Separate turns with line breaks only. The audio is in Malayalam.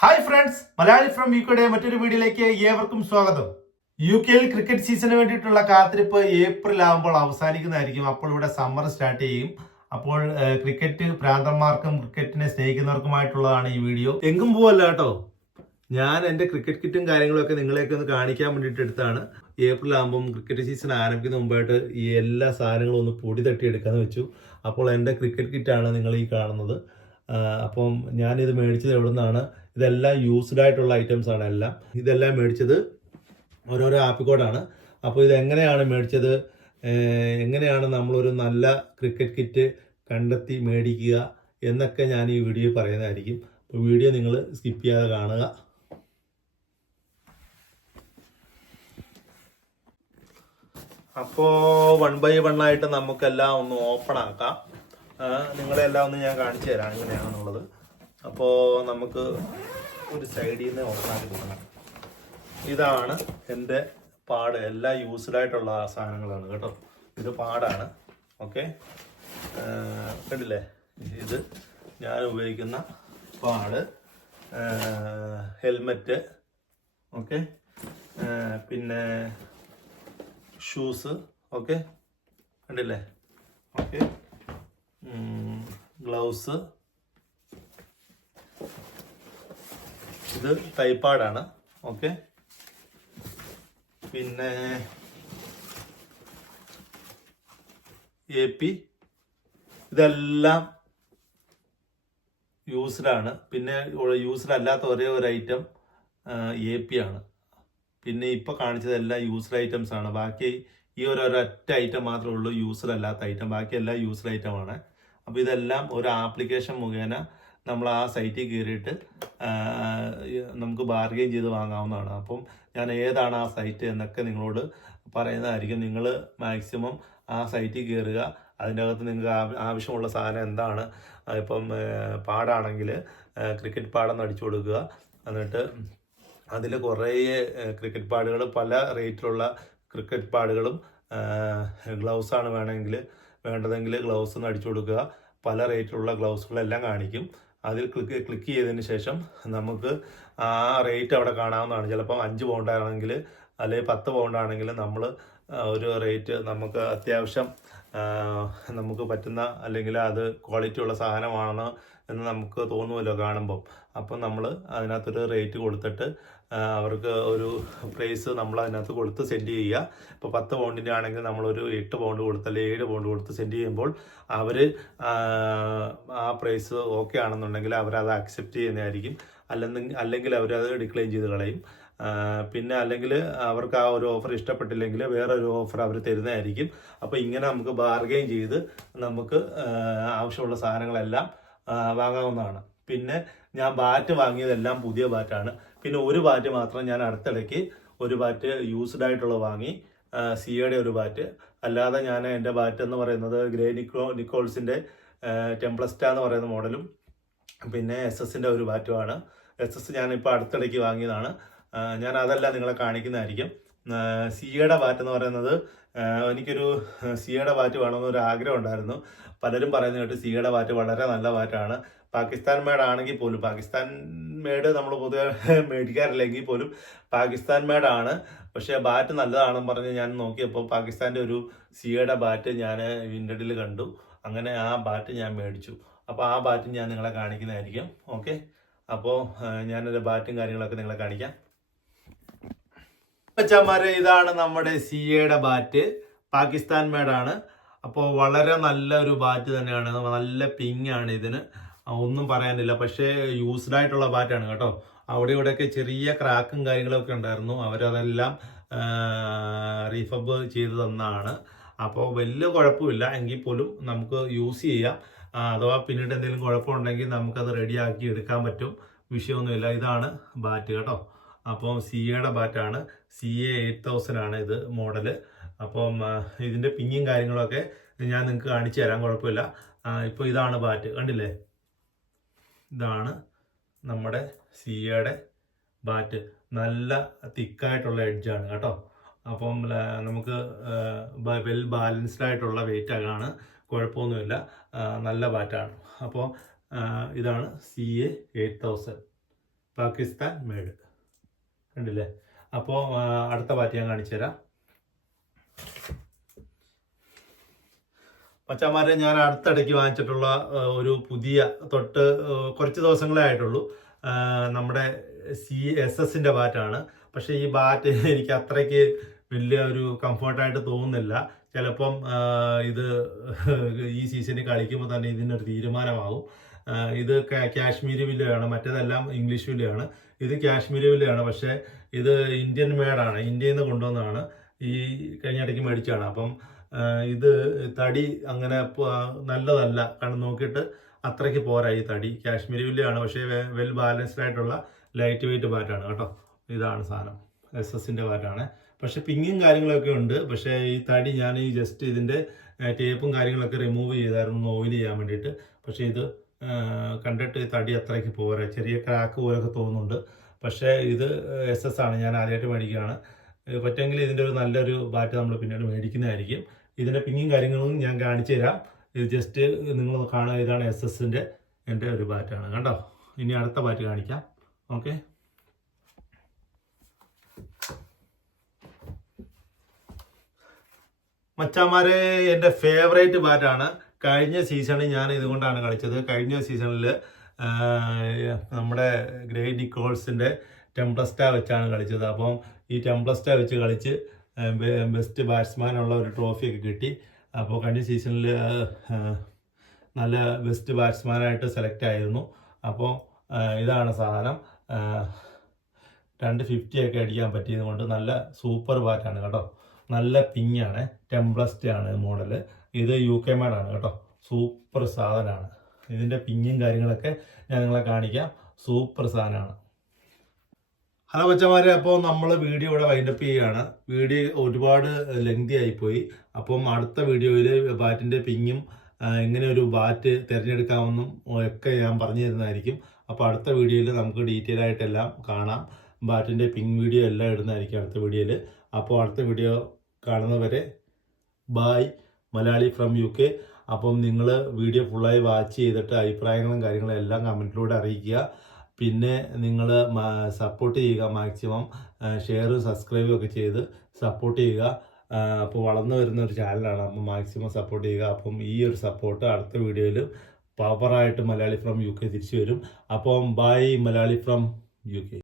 ഹായ് ഫ്രണ്ട്സ് മലയാളി ഫ്രം യുകെയുടെ മറ്റൊരു വീഡിയോയിലേക്ക് ഏവർക്കും സ്വാഗതം. യു കെയിൽ ക്രിക്കറ്റ് സീസണിന് വേണ്ടിയിട്ടുള്ള കാത്തിരിപ്പ് ഏപ്രിൽ ആകുമ്പോൾ അവസാനിക്കുന്നതായിരിക്കും. അപ്പോൾ ഇവിടെ സമ്മർ സ്റ്റാർട്ട് ചെയ്യും. അപ്പോൾ ക്രിക്കറ്റ് പ്രാന്തന്മാർക്കും ക്രിക്കറ്റിനെ സ്നേഹിക്കുന്നവർക്കുമായിട്ടുള്ളതാണ് ഈ വീഡിയോ. എങ്കും പോവല്ല കേട്ടോ. ഞാൻ എന്റെ ക്രിക്കറ്റ് കിറ്റും കാര്യങ്ങളൊക്കെ നിങ്ങളെയൊക്കെ ഒന്ന് കാണിക്കാൻ വേണ്ടിയിട്ട് എടുത്താണ്. ഏപ്രിൽ ആകുമ്പം ക്രിക്കറ്റ് സീസൺ ആരംഭിക്കുന്ന മുമ്പായിട്ട് ഈ എല്ലാ സാധനങ്ങളും ഒന്ന് പൊടി തട്ടി എടുക്കാന്ന് വെച്ചു. അപ്പോൾ എന്റെ ക്രിക്കറ്റ് കിറ്റാണ് നിങ്ങൾ ഈ കാണുന്നത്. അപ്പം ഞാനിത് മേടിച്ചത് എവിടെ നിന്നാണ് ഇതെല്ലാം യൂസ്ഡ് ആയിട്ടുള്ള ഐറ്റംസ് ആണ് എല്ലാം. ഇതെല്ലാം മേടിച്ചത് ഓരോരോ ആപ്പ് കോഡാണ് അപ്പോൾ ഇത് എങ്ങനെയാണ് മേടിച്ചത് എങ്ങനെയാണ് നമ്മളൊരു നല്ല ക്രിക്കറ്റ് കിറ്റ് കണ്ടെത്തി മേടിക്കുക എന്നൊക്കെ ഞാൻ ഈ വീഡിയോ പറയുന്നതായിരിക്കും. അപ്പോൾ വീഡിയോ നിങ്ങൾ സ്കിപ്പ് ചെയ്യാതെ കാണുക. അപ്പോൾ വൺ ബൈ വൺ ആയിട്ട് നമുക്കെല്ലാം ഒന്ന് ഓപ്പൺ ആക്കാം. നിങ്ങളെല്ലാം ഒന്ന് ഞാൻ കാണിച്ചു തരാം എങ്ങനെയാണെന്നുള്ളത്. അപ്പോൾ നമുക്ക് ഒരു സൈഡിൽ നിന്ന് ഓപ്പണാക്കി കൊടുക്കണം. ഇതാണ് എന്റെ പാട്. എല്ലാ യൂസ്ഡ് ആയിട്ടുള്ള സാധനങ്ങളാണ് കേട്ടോ. ഇത് പാടാണ്. ഓക്കെ കണ്ടില്ലേ? ഇത് ഞാൻ ഉപയോഗിക്കുന്ന പാട്. ഹെൽമെറ്റ് ഓക്കെ പിന്നെ ഷൂസ് ഓക്കെ കണ്ടില്ലേ? ഓക്കെ ഗ്ലൗസ് ഇത് തൈപ്പാടാണ് ഓക്കെ. പിന്നെ എ പി ഇതെല്ലാം യൂസ്ഡാണ് പിന്നെ യൂസ്ഡ് അല്ലാത്ത ഒരേ ഒരു ഐറ്റം എ പി ആണ്. പിന്നെ ഇപ്പൊ കാണിച്ചതെല്ലാം യൂസ്ഡ് ഐറ്റംസ് ആണ്. ബാക്കി ഈ ഒരു ഒരൊറ്റ ഐറ്റം മാത്രമേ ഉള്ളൂ യൂസ്ഡ് അല്ലാത്ത ഐറ്റം ബാക്കി എല്ലാം യൂസ്ഡ് ഐറ്റം ആണ്. അപ്പോൾ ഇതെല്ലാം ഒരു ആപ്ലിക്കേഷൻ മുഖേന നമ്മൾ ആ സൈറ്റിൽ കയറിയിട്ട് നമുക്ക് ബാർഗെയിൻ ചെയ്ത് വാങ്ങാവുന്നതാണ്. അപ്പം ഞാൻ ഏതാണ് ആ സൈറ്റ് എന്നൊക്കെ നിങ്ങളോട് പറയുന്നതായിരിക്കും. നിങ്ങൾ മാക്സിമം ആ സൈറ്റിൽ കയറുക. അതിന്റെ അകത്ത് നിങ്ങൾക്ക് ആവശ്യമുള്ള സാധനം എന്താണ്? ഇപ്പം പാടാണെങ്കിൽ ക്രിക്കറ്റ് പാടം അടിച്ചു കൊടുക്കുക. എന്നിട്ട് അതിൽ കുറേ ക്രിക്കറ്റ് പാടുകൾ പല റേറ്റിലുള്ള ക്രിക്കറ്റ് പാടുകളും ഗ്ലൗസ് ആണ് വേണമെങ്കിൽ വേണ്ടതെങ്കിൽ ഗ്ലൗസ് അടിച്ചു കൊടുക്കുക. പല റേറ്റിലുള്ള ഗ്ലൗസുകളെല്ലാം കാണിക്കും. അതിൽ ക്ലിക്ക് ക്ലിക്ക് ചെയ്തതിന് ശേഷം നമുക്ക് ആ റേറ്റ് അവിടെ കാണാവുന്നതാണ്. ചിലപ്പം അഞ്ച് പൗണ്ട് ആണെങ്കിൽ അല്ലെങ്കിൽ പത്ത് പൗണ്ട് ആണെങ്കിൽ നമ്മൾ ഒരു റേറ്റ് നമുക്ക് അത്യാവശ്യം നമുക്ക് പറ്റുന്ന അല്ലെങ്കിൽ അത് ക്വാളിറ്റി ഉള്ള സാധനമാണെന്ന് എന്ന് നമുക്ക് തോന്നുമല്ലോ കാണുമ്പം. അപ്പം നമ്മൾ അതിനകത്തൊരു റേറ്റ് കൊടുത്തിട്ട് അവർക്ക് ഒരു പ്രൈസ് നമ്മൾ അതിനകത്ത് കൊടുത്ത് സെൻഡ് ചെയ്യുക. ഇപ്പോൾ പത്ത് പൗണ്ടിന്റെ ആണെങ്കിൽ നമ്മളൊരു എട്ട് പൗണ്ട് കൊടുത്ത് അല്ലെങ്കിൽ ഏഴ് പൗണ്ട് കൊടുത്ത് സെൻഡ് ചെയ്യുമ്പോൾ അവർ ആ പ്രൈസ് ഓക്കെ ആണെന്നുണ്ടെങ്കിൽ അവരത് അക്സെപ്റ്റ് ചെയ്യുന്നതായിരിക്കും. അല്ലെന്ന് അല്ലെങ്കിൽ അവരത് ഡിക്ലൈൻ ചെയ്ത് കളയും. പിന്നെ അല്ലെങ്കിൽ അവർക്ക് ആ ഒരു ഓഫർ ഇഷ്ടപ്പെട്ടില്ലെങ്കിൽ വേറൊരു ഓഫർ അവർ തരുന്നതായിരിക്കും. അപ്പോൾ ഇങ്ങനെ നമുക്ക് ബാർഗെയിൻ ചെയ്ത് നമുക്ക് ആവശ്യമുള്ള സാധനങ്ങളെല്ലാം വാങ്ങാവുന്നതാണ്. പിന്നെ ഞാൻ ബാറ്റ് വാങ്ങിയതെല്ലാം പുതിയ ബാറ്റാണ് പിന്നെ ഒരു ബാറ്റ് മാത്രം ഞാൻ അടുത്തിടയ്ക്ക് ഒരു ബാറ്റ് യൂസ്ഡ് ആയിട്ടുള്ള വാങ്ങി സിയുടെ ഒരു ബാറ്റ് അല്ലാതെ ഞാൻ എന്റെ ബാറ്റ് എന്ന് പറയുന്നത് ഗ്രേ നിക്കോ നിക്കോൾസിന്റെ ടെംപ്ലസ്റ്റ എന്ന് പറയുന്ന മോഡലും പിന്നെ എസ് എസിന്റെ ഒരു ബാറ്റുമാണ് എസ് എസ് ഞാനിപ്പോൾ അടുത്തിടയ്ക്ക് വാങ്ങിയതാണ്. ഞാൻ അതല്ല നിങ്ങളെ കാണിക്കുന്നതായിരിക്കും. സിയുടെ വാറ്റ് എന്ന് പറയുന്നത് എനിക്കൊരു സിയുടെ ബാറ്റ് വേണമെന്നൊരു ആഗ്രഹം ഉണ്ടായിരുന്നു. പലരും പറയുന്നത് കേട്ട് സിയുടെ ബാറ്റ് വളരെ നല്ല ബാറ്റാണ് പാകിസ്ഥാൻ മേഡ് ആണെങ്കിൽ പോലും പാകിസ്ഥാൻ മേഡ് നമ്മൾ പൊതുവെ മേടിക്കാറില്ലെങ്കിൽ പോലും പാകിസ്ഥാൻ മേഡാണ് പക്ഷേ ബാറ്റ് നല്ലതാണെന്ന് പറഞ്ഞ് ഞാൻ നോക്കിയപ്പോൾ പാകിസ്ഥാന്റെ ഒരു സിയുടെ ബാറ്റ് ഞാൻ വിൻഡഡിൽ കണ്ടു. അങ്ങനെ ആ ബാറ്റ് ഞാൻ മേടിച്ചു. അപ്പോൾ ആ ബാറ്റ് ഞാൻ നിങ്ങളെ കാണിക്കുന്നതായിരിക്കും. ഓക്കെ? അപ്പോൾ ഞാനൊരു ബാറ്റും കാര്യങ്ങളൊക്കെ നിങ്ങളെ കാണിക്കാം. അച്ഛന്മാരെ ഇതാണ് നമ്മുടെ സി എയുടെ ബാറ്റ്. പാകിസ്ഥാൻ മേഡാണ്. അപ്പോൾ വളരെ നല്ലൊരു ബാറ്റ് തന്നെയാണ്. നല്ല പിങ് ആണ് ഇതിന് ഒന്നും പറയാനില്ല. പക്ഷേ യൂസ്ഡ് ആയിട്ടുള്ള ബാറ്റാണ് കേട്ടോ. അവിടെ ഇവിടെയൊക്കെ ചെറിയ ക്രാക്കും കാര്യങ്ങളൊക്കെ ഉണ്ടായിരുന്നു. അവരതെല്ലാം റീഫബ് ചെയ്ത് തന്നാണ്. അപ്പോൾ വലിയ കുഴപ്പമില്ല. എങ്കിൽ പോലും നമുക്ക് യൂസ് ചെയ്യാം. അഥവാ പിന്നീട് എന്തെങ്കിലും കുഴപ്പമുണ്ടെങ്കിൽ നമുക്കത് റെഡിയാക്കി എടുക്കാൻ പറ്റും. വിഷയമൊന്നുമില്ല. ഇതാണ് ബാറ്റ് കേട്ടോ. അപ്പം സി എയുടെ ബാറ്റാണ്. സി എ എയ്റ്റ് തൗസൻഡ് ആണ് ഇത് മോഡൽ. അപ്പം ഇതിന്റെ പിങ്ങും കാര്യങ്ങളൊക്കെ ഞാൻ നിങ്ങൾക്ക് കാണിച്ചു തരാൻ കുഴപ്പമില്ല. ഇപ്പോൾ ഇതാണ് ബാറ്റ് കണ്ടില്ലേ? ഇതാണ് നമ്മുടെ സി എയുടെ ബാറ്റ് നല്ല തിക്കായിട്ടുള്ള എഡ്ജാണ് കേട്ടോ. അപ്പം നമുക്ക് വെൽ ബാലൻസ്ഡ് ആയിട്ടുള്ള വെയിറ്റ് ആണ്. കുഴപ്പമൊന്നുമില്ല. നല്ല ബാറ്റാണ് അപ്പോൾ ഇതാണ് C A eight thousand Pakistan made കണ്ടില്ലേ? അപ്പോൾ അടുത്ത പാറ്റ് ഞാൻ കാണിച്ചു തരാം. മച്ചാമാരെ ഞാൻ അടുത്തിടയ്ക്ക് വാങ്ങിച്ചിട്ടുള്ള ഒരു പുതിയ തൊട്ട് കുറച്ച് ദിവസങ്ങളേ ആയിട്ടുള്ളൂ. നമ്മുടെ സി എസ് എസിന്റെ ബാറ്റാണ് പക്ഷേ ഈ ബാറ്റ് എനിക്ക് അത്രയ്ക്ക് വലിയ ഒരു കംഫർട്ടായിട്ട് തോന്നുന്നില്ല. ചിലപ്പം ഇത് ഈ സീസണിൽ കളിക്കുമ്പോൾ തന്നെ ഇതിനൊരു തീരുമാനമാകും. ഇത് കാശ്മീരി വില്ലയാണ് മറ്റേതെല്ലാം ഇംഗ്ലീഷ് വില്ലയാണ്. ഇത് കാശ്മീരി വില്ലയാണ് പക്ഷേ ഇത് ഇന്ത്യൻ മേഡാണ് ഇന്ത്യയിൽ നിന്ന് കൊണ്ടുവന്നതാണ്. ഈ കഴിഞ്ഞ ഇടയ്ക്ക് മേടിച്ചതാണ്. അപ്പം ഇത് തടി അങ്ങനെ നല്ലതല്ല. കാരണം നോക്കിയിട്ട് അത്രയ്ക്ക് പോരാ ഈ തടി. കാശ്മീരി വില്ലയാണ് പക്ഷേ വെൽ ബാലൻസ്ഡ് ആയിട്ടുള്ള ലൈറ്റ് വെയിറ്റ് ബാറ്റാണ് കേട്ടോ. ഇതാണ് സാധനം. എസ് എസിന്റെ ബാറ്റാണ് പക്ഷേ പിങ്ങും കാര്യങ്ങളൊക്കെ ഉണ്ട്. പക്ഷേ ഈ തടി ഞാൻ ഈ ജസ്റ്റ് ഇതിന്റെ ടേപ്പും കാര്യങ്ങളൊക്കെ റിമൂവ് ചെയ്തായിരുന്നു ഓയിൽ ചെയ്യാൻ വേണ്ടിയിട്ട്. പക്ഷേ ഇത് കണ്ടിട്ട് തടി അത്രയ്ക്ക് പോരാ. ചെറിയ ക്രാക്ക് പോലൊക്കെ തോന്നുന്നുണ്ട്. പക്ഷേ ഇത് എസ് എസ് ആണ്. ഞാൻ ആദ്യമായിട്ട് മേടിക്കുകയാണ്. പറ്റുമെങ്കിൽ ഇതിന്റെ ഒരു നല്ലൊരു ബാറ്റ് നമ്മൾ പിന്നീട് മേടിക്കുന്നതായിരിക്കും. ഇതിന്റെ പിങ്ങും കാര്യങ്ങളും ഞാൻ കാണിച്ചു തരാം. ഇത് ജസ്റ്റ് നിങ്ങൾ കാണുക. ഇതാണ് എസ് എസിന്റെ എന്റെ ഒരു ബാറ്റാണ്. കണ്ടോ? ഇനി അടുത്ത ബാറ്റ് കാണിക്കാം. ഓക്കെ. മച്ചാമാരെ എന്റെ ഫേവറേറ്റ് ബാറ്റാണ്. കഴിഞ്ഞ സീസണിൽ ഞാൻ ഇതുകൊണ്ടാണ് കളിച്ചത്. കഴിഞ്ഞ സീസണിൽ നമ്മുടെ ഗ്രേറ്റ് നിക്കോൾസിന്റെ ടെംപ്ലസ്റ്റ വെച്ചാണ് കളിച്ചത്. അപ്പം ഈ ടെംപ്ലസ്റ്റ വെച്ച് കളിച്ച് ബെസ്റ്റ് ബാറ്റ്സ്മാനുള്ള ഒരു ട്രോഫിയൊക്കെ കിട്ടി. അപ്പോൾ കഴിഞ്ഞ സീസണിൽ നല്ല ബെസ്റ്റ് ബാറ്റ്സ്മാനായിട്ട് സെലക്ട് ആയിരുന്നു. അപ്പോൾ ഇതാണ് സാധനം. രണ്ട് ഫിഫ്റ്റിയൊക്കെ അടിക്കാൻ പറ്റിയത് കൊണ്ട് നല്ല സൂപ്പർ ബാറ്റാണ് കേട്ടോ. നല്ല പിങ്ങാണ് ടെംപ്ലസ്റ്റ് ആണ് മോഡൽ ഇത് യു കെ മേഡാണ് കേട്ടോ. സൂപ്പർ സാധനമാണ് ഇതിന്റെ പിങ്ങും കാര്യങ്ങളൊക്കെ ഞാൻ നിങ്ങളെ കാണിക്കാം. സൂപ്പർ സാധനമാണ് ഹലോ കൊച്ചമാരെ അപ്പോൾ നമ്മൾ വീഡിയോ ഇവിടെ വൈൻഡപ്പ് ചെയ്യുകയാണ്. വീഡിയോ ഒരുപാട് ലെങ്തി ആയിപ്പോയി. അപ്പം അടുത്ത വീഡിയോയിൽ ബാറ്റിന്റെ പിങ്ങും എങ്ങനെ ഒരു ബാറ്റ് തിരഞ്ഞെടുക്കാമെന്നും ഒക്കെ ഞാൻ പറഞ്ഞു തരുന്നതായിരിക്കും അപ്പോൾ അടുത്ത വീഡിയോയിൽ നമുക്ക് ഡീറ്റെയിൽ ആയിട്ടെല്ലാം കാണാം. ബാറ്റിന്റെ പിങ് വീഡിയോ എല്ലാം ഇടുന്നതായിരിക്കും അടുത്ത വീഡിയോയിൽ അപ്പോൾ അടുത്ത വീഡിയോ കാണുന്നവരെ bye Malayali from U K അപ്പം നിങ്ങൾ വീഡിയോ ഫുള്ളായി വാച്ച് ചെയ്തിട്ട് അഭിപ്രായങ്ങളും കാര്യങ്ങളും എല്ലാം കമന്റിലൂടെ അറിയിക്കുക. പിന്നെ നിങ്ങൾ സപ്പോർട്ട് ചെയ്യുക മാക്സിമം ഷെയറും സബ്സ്ക്രൈബും ഒക്കെ ചെയ്ത് സപ്പോർട്ട് ചെയ്യുക. അപ്പോൾ വളർന്നു വരുന്ന ഒരു ചാനലാണ് അപ്പം മാക്സിമം സപ്പോർട്ട് ചെയ്യുക. അപ്പം ഈ ഒരു സപ്പോർട്ട് അടുത്ത വീഡിയോയിൽ പവറായിട്ട് മലയാളി ഫ്രം യു കെ തിരിച്ചു വരും. അപ്പം bye Malayali from U K